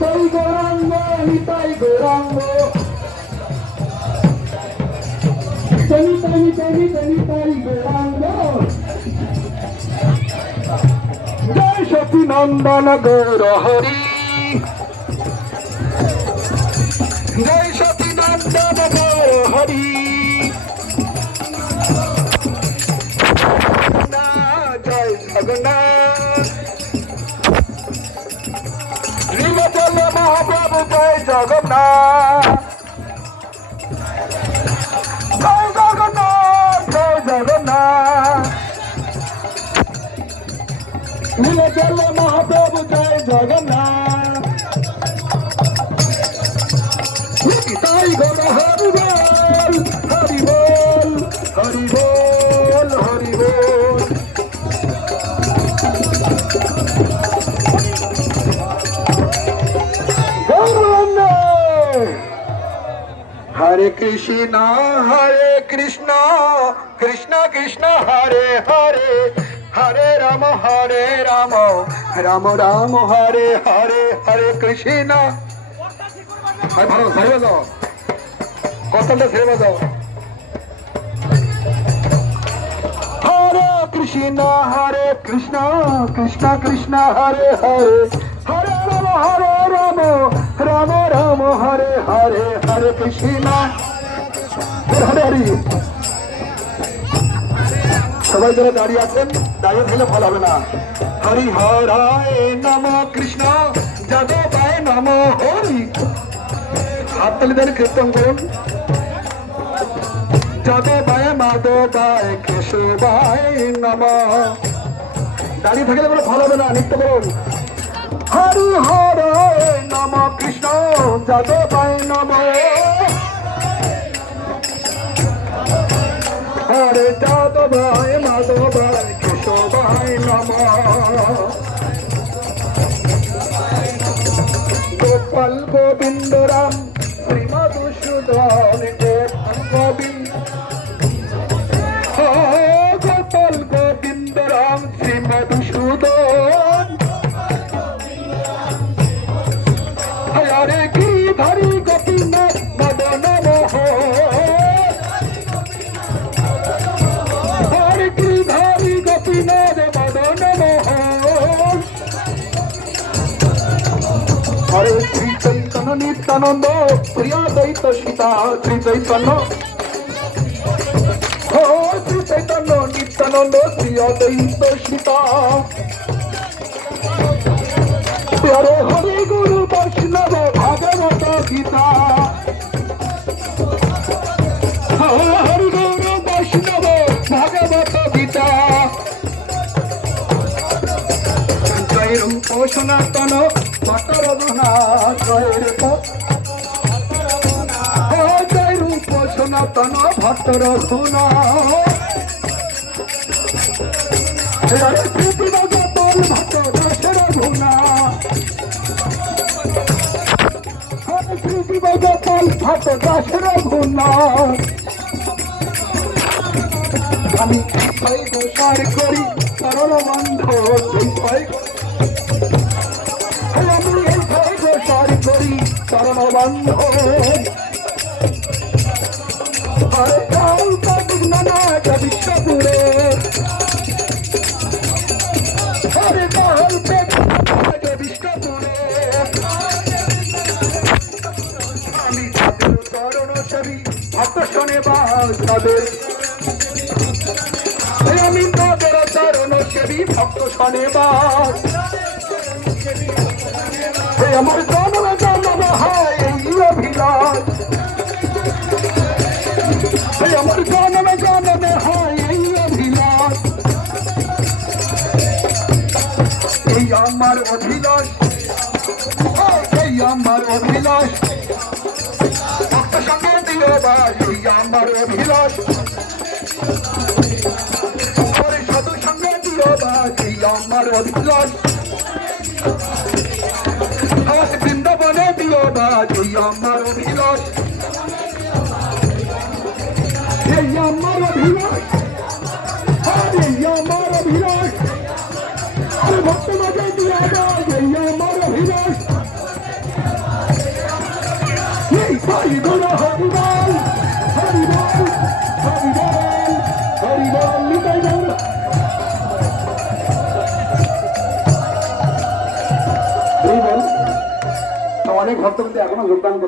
নিতাই গৌরাঙ্গ নিতাই গৌরাঙ্গ নিতাই গৌরাঙ্গ জয় সতী নন্দন গৌর হরি জয় সতী নন্দন গৌর হরি জয় জগন্নাথ লীলাচল মহাপ্রভু জয় জগন্নাথ জয় জগন্নাথ জয় জগন্নাথ লীলাচল মহাপ্রভু জয় জগন্নাথ নিতাই গৌর হরি বল হরি বল হরি বল হরি বল हरे कृष्ण कृष्ण कृष्ण हरे हरे हरे राम राम राम हरे हरे हरे कृष्ण ভালো ছেড়ে দাও কথাটা ছেড়ে দাও হরে কৃষ্ণ কৃষ্ণ কৃষ্ণ হরে হরে হরে রাম রাম রাম হরে হরে হরে কৃষ্ণ হরে হরি সবাই যারা দাঁড়িয়ে আছেন দাঁড়িয়ে থাকলে ভালো হবে না হরি হরায় নম কৃষ্ণ যাদবায় নম হরি হাত তালি ধরে কীর্তন করুন যাদবায় মাধবায় কেশবায় নম দাঁড়িয়ে থাকলে কোনো ভালো হবে না নৃত্য করুন হরি হরায় নম কৃষ্ণ যাদবায় নম হরে যাদবায় মাধবায় কেশবায় নম গোপাল গোবিন্দ রাম শ্রীমধুসূদন গোবিন্দ গোপাল গোবিন্দ রাম শ্রীমধুসূদন হরে গিরিধারী গোপীনাথ মদন মোহন হরে গিরিধারী গোপীনাথ মদন মোহন হরে শ্রী চৈতন্য নিত্যানন্দ প্রিয়া দ্বৈত সীতা শ্রী চৈতন্য শ্রী চৈতন্য নিত্যানন্দ প্রিয়া দ্বৈত সীতা হরে হরে গুরু বৈষ্ণব ভাগবত গীতা হরে গুরু বৈষ্ণব ভাগবত গীতা জয় রূপ সনাতন ভট্ট রঘুনাথ জয় রূপ সনাতন ভট্ট রঘুনাথ ভট্ট দাস রঘুনাথ ভট্ট দাস রঘুনাথ আমি গোসার করি চরণ বন্ধ গোসার করি চরণ বন্ধ হরে বিশ্বপুরে হরে বিশ্বপুরে আমি তাদের চরণ সেবী ভক্ত শোনে তাদের আমি তাদের চরণ সেবী ভক্ত শোনে আমার জন্ম জন্ম হয় এই অভিলাষ আমার জন্ম জন্ম হয় এই অভিলাষ এই আমার অভিলাষ এই আমার অভিলাষ ভক্ত সঙ্গে দিও ভাই এই আমার অভিলাষ সাধু সঙ্গে দিও ভাই এই আমার অভিলাষ বৃন্দাবনে দিও ভাই এই আমার অভিলাষ এই আমার অভিলাষ এই আমার অভিলাষ ভক্ত মাঝে দিও ভাই এই আমার অভিলাষ এই তাই বলো হরি বল হরি বল হরি বল হরি বল নিতাই গৌর এই বল অনেক ভক্তবৃন্দ এখনো যোগদান